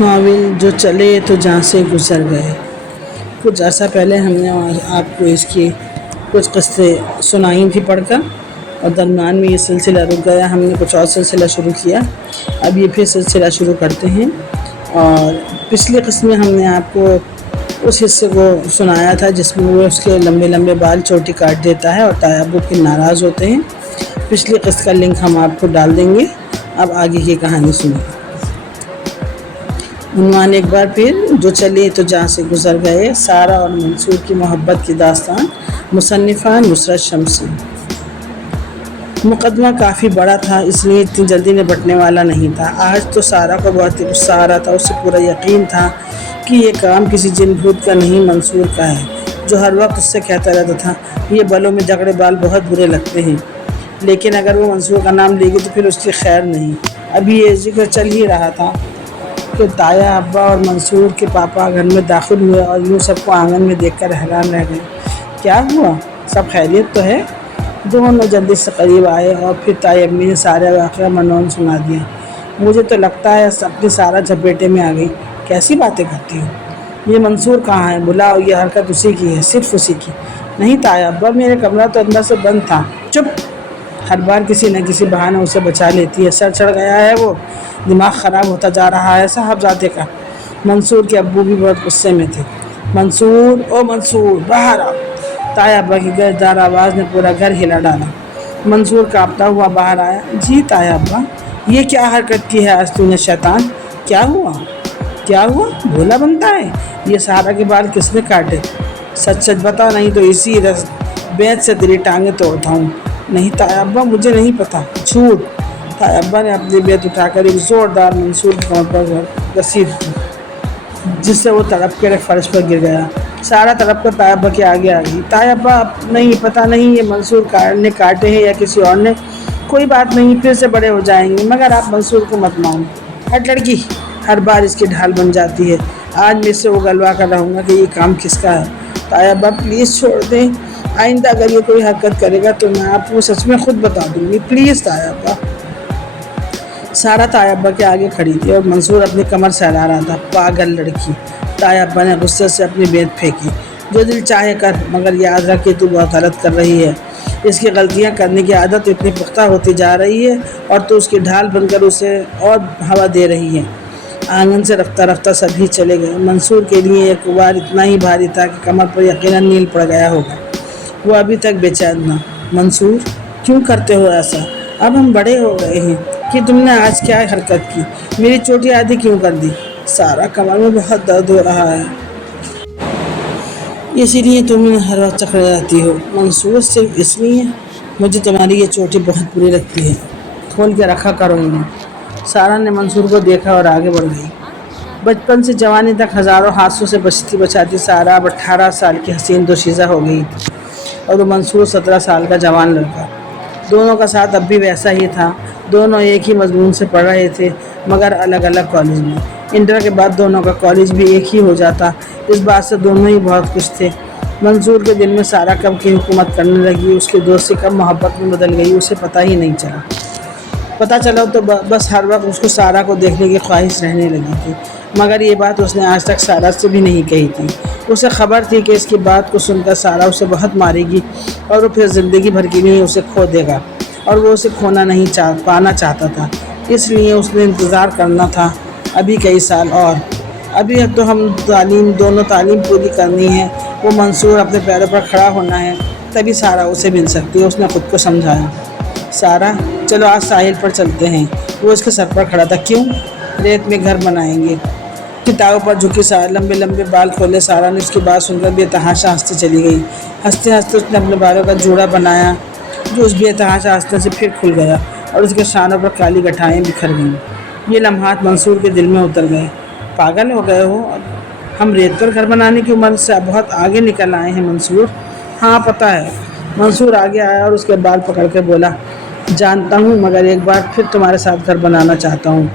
معاون جو چلے تو جہاں سے گزر گئے۔ کچھ عرصہ پہلے ہم نے آپ کو اس کی کچھ قصے سنائی تھی پڑھ کر، اور درمیان میں یہ سلسلہ رک گیا، ہم نے کچھ اور سلسلہ شروع کیا۔ اب یہ پھر سلسلہ شروع کرتے ہیں، اور پچھلی قسط میں ہم نے آپ کو اس حصے کو سنایا تھا جس میں وہ اس کے لمبے لمبے بال چوٹی کاٹ دیتا ہے اور تایا ابو پھر ناراض ہوتے ہیں۔ پچھلی قسط کا لنک ہم آپ کو ڈال دیں گے۔ اب آگے کی کہانی سنیں۔ عنوان ایک بار پھر، جو چلے تو جہاں سے گزر گئے، سارہ اور منصور کی محبت کی داستان، مصنفہ نصرت شمسی۔ مقدمہ کافی بڑا تھا، اس لیے اتنی جلدی نپٹنے والا نہیں تھا۔ آج تو سارہ کو بہت ہی غصہ آ رہا تھا، اسے پورا یقین تھا کہ یہ کام کسی جن بھوت کا نہیں، منصور کا ہے، جو ہر وقت اس سے کہتا رہتا تھا یہ بلوں میں جگڑے بال بہت برے لگتے ہیں، لیکن اگر وہ منصور کا نام لے گی تو پھر اس کی خیر نہیں۔ ابھی یہ ذکر چل ہی رہا تھا کہ تایا ابا اور منصور کے پاپا گھر میں داخل ہوئے اور یوں سب کو آنگن میں دیکھ کر حیران رہ گئے۔ کیا ہوا؟ سب خیریت تو ہے؟ دونوں جلدی سے قریب آئے اور پھر تائی امی نے سارا واقعہ منون سنا دیا۔ مجھے تو لگتا ہے اپنی سارا جھپیٹے میں آ گئی۔ کیسی باتیں کرتی ہو؟ یہ منصور کہاں ہے؟ بلاؤ، یہ حرکت اسی کی ہے، صرف اسی کی۔ نہیں تایا ابا، میرے کمرہ تو اندر سے بند تھا۔ چپ! ہر بار کسی نہ کسی بہانے اسے بچا لیتی ہے۔ سر چڑھ گیا ہے، وہ دماغ خراب ہوتا جا رہا ہے صاحبزادے کا۔ منصور کے ابو بھی بہت غصے میں تھے۔ منصور، او منصور، باہر آؤ! تایا ابا کی گرجدار آواز نے پورا گھر ہلا ڈالا۔ منصور کانپتا ہوا باہر آیا۔ جی تایا ابا، یہ کیا حرکت کی ہے آج تو نے شیطان؟ کیا ہوا؟ کیا ہوا؟ بھولا بنتا ہے؟ یہ سارا کے بال کس نے کاٹے؟ سچ سچ بتا، نہیں تو اسی بیت سے تیری ٹانگیں توڑتا ہوں۔ نہیں تایا ابا، مجھے نہیں پتا۔ جھوٹ! تایا ابا نے اپنی بیت اٹھا کر ایک زوردار منصور کی کمر پر گسیٹ دی، جس سے وہ تڑپ کر فرش پر گر گیا۔ سارا تڑپ کر تایا ابا کے آگے آ گئی۔ تایا ابا، نہیں پتا نہیں یہ منصور نے کاٹے ہیں یا کسی اور نے۔ کوئی بات نہیں، پھر سے بڑے ہو جائیں گے، مگر آپ منصور کو مت مانو۔ ہٹ لڑکی، ہر بار اس کی ڈھال بن جاتی ہے۔ آج میں اس سے اگلوا کر رہوں گا کہ یہ کام کس کا ہے۔ تایا ابا پلیز چھوڑ دیں، آئندہ اگر یہ کوئی حرکت کرے گا تو میں آپ کو سچ میں خود بتا دوں گی، پلیز تایا ابا۔ سارا تایا ابا کے آگے کھڑی تھی اور منصور اپنی کمر سہلا رہا تھا۔ پاگل لڑکی! تایا ابا نے غصے سے اپنی بیت پھینکی۔ جو دل چاہے کر، مگر یاد رکھ کہ تو بہت غلط کر رہی ہے۔ اس کی غلطیاں کرنے کی عادت اتنی پختہ ہوتی جا رہی ہے اور تو اس کی ڈھال بن کر اسے اور ہوا دے رہی ہے۔ آنگن سے رفتہ رفتہ سبھی چلے گئے۔ منصور کے لیے یہ غبار اتنا ہی بھاری تھا کہ کمر پر یقیناً نیل پڑ گیا ہوگا۔ وہ ابھی تک بے چین تھا۔ منصور، کیوں کرتے ہو ایسا؟ اب ہم بڑے ہو گئے ہیں کہ تم نے آج کیا حرکت کی؟ میری چوٹی آدھی کیوں کر دی؟ سارا، کمر میں بہت درد ہو رہا ہے، اسی لیے تم ہر وقت چکر رہتی ہو۔ منصور، صرف اس لیے؟ مجھے تمہاری یہ چوٹی بہت بری لگتی ہے، کھول کے رکھا کرو انہیں۔ سارا نے منصور کو دیکھا اور آگے بڑھ گئی۔ بچپن سے جوانی تک ہزاروں حادثوں سے بچتی بچاتی سارا اب 18 سال کی حسین دوشیزہ ہو گئی تھی، اور وہ منصور 17 سال کا جوان لڑکا۔ دونوں کا ساتھ اب بھی ویسا ہی تھا۔ دونوں ایک ہی مضمون سے پڑھ رہے تھے، مگر الگ الگ کالج میں۔ انٹر کے بعد دونوں کا کالج بھی ایک ہی ہو جاتا، اس بات سے دونوں ہی بہت خوش تھے۔ منصور کے دل میں سارا کب کی حکومت کرنے لگی، اس کی دوستی کب محبت میں بدل گئی، اسے پتہ ہی نہیں چلا۔ پتہ چلا تو بس ہر وقت اس کو سارا کو دیکھنے کی خواہش رہنے لگی تھی، مگر یہ بات اس نے آج تک سارا سے بھی نہیں کہی تھی۔ اسے خبر تھی کہ اس کی بات کو سن کر سارا اسے بہت مارے گی اور وہ پھر زندگی بھر کے لیے اسے کھو دے گا، اور وہ اسے پانا چاہتا تھا۔ اس لیے اس نے انتظار کرنا تھا ابھی کئی سال اور۔ ابھی تو ہم دونوں تعلیم پوری کرنی ہے، وہ منصور اپنے پیروں پر کھڑا ہونا ہے، تبھی سارا اسے مل سکتی ہے، اس نے خود کو سمجھایا۔ سارا، چلو آج ساحل پر چلتے ہیں۔ وہ اس کے سر پر کھڑا تھا۔ کیوں؟ ریت میں گھر بنائیں گے۔ کتابوں پر جھکی سارا لمبے لمبے بال کھولے۔ سارا نے اس کی بات سن کر بے تحاشا ہنستی چلی گئی۔ ہنستے ہنستے اس نے اپنے بالوں کا جوڑا بنایا، جو اس بے تحاشا ہنسنے سے پھر کھل گیا اور اس کے شانوں پر کالی گٹھائیں بکھر گئیں۔ یہ لمحات منصور کے دل میں اتر گئے۔ پاگل ہو گئے ہو؟ ہم ریت پر گھر بنانے کی عمر سے بہت آگے نکل آئے ہیں منصور۔ ہاں پتہ ہے۔ منصور آگے آیا اور اس کے بال پکڑ کے بولا، جانتا ہوں، مگر ایک بار پھر تمہارے ساتھ گھر بنانا چاہتا ہوں۔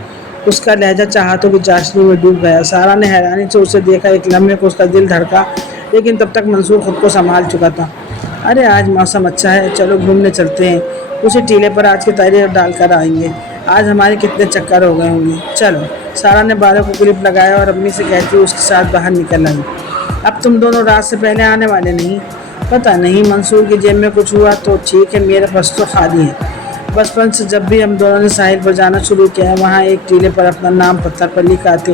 اس کا لہجہ چاہتوں کی چاشنی میں ڈوب گیا۔ سارا نے حیرانی سے اسے دیکھا۔ ایک لمحے کو اس کا دل دھڑکا، لیکن تب تک منصور خود کو سنبھال چکا تھا۔ ارے آج موسم اچھا ہے، چلو گھومنے چلتے ہیں، اسی ٹیلے پر آج کی تاریخ ڈال کر آئیں گے۔ آج ہمارے کتنے چکر ہو گئے ہوں گے، چلو۔ سارا نے بالوں کو کلپ لگایا اور امی سے کہتی اس کے ساتھ باہر نکل آئی۔ اب تم دونوں رات سے پہلے آنے والے نہیں؟ پتہ نہیں، منصور کی جیب میں کچھ ہوا تو ٹھیک ہے، میرا پرس تو خالی ہے۔ بچپن سے جب بھی ہم دونوں نے ساحل پر جانا شروع کیا ہے، وہاں ایک ٹیلے پر اپنا نام پتھر پر لکھ آتے۔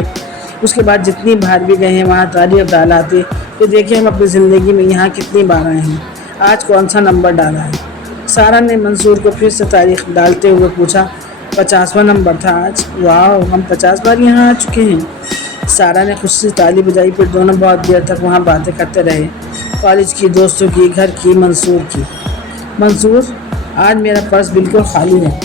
اس کے بعد جتنی بار بھی گئے ہیں وہاں تاریخ ڈال آتے کہ دیکھیں ہم اپنی زندگی میں یہاں کتنی بار آئے ہیں، آج کون سا نمبر ڈالا ہے۔ سارا نے منصور کو پھر سے تاریخ ڈالتے ہوئے پوچھا، 50واں نمبر تھا آج؟ واو، ہم 50 بار یہاں آ چکے ہیں۔ سارا نے خوشی سے تالی بجائی، پھر دونوں بہت دیر تک وہاں باتیں کرتے رہے، کالج کی، دوستوں کی، گھر کی، منصور کی۔ منصور، آج میرا پرس بالکل خالی ہے۔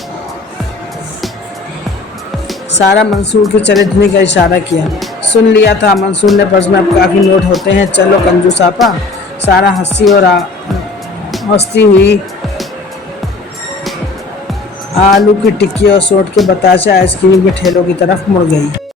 سارا منصور کے چلے جانے کا اشارہ کیا۔ سن لیا تھا، منصور نے، پرس میں اب کافی نوٹ ہوتے ہیں، چلو کنجوس آپا۔ سارا ہنستی ہوئی آلو کی ٹکی اور سوٹ کے بتاچے آئس کریم کے ٹھیلوں کی طرف مڑ گئی۔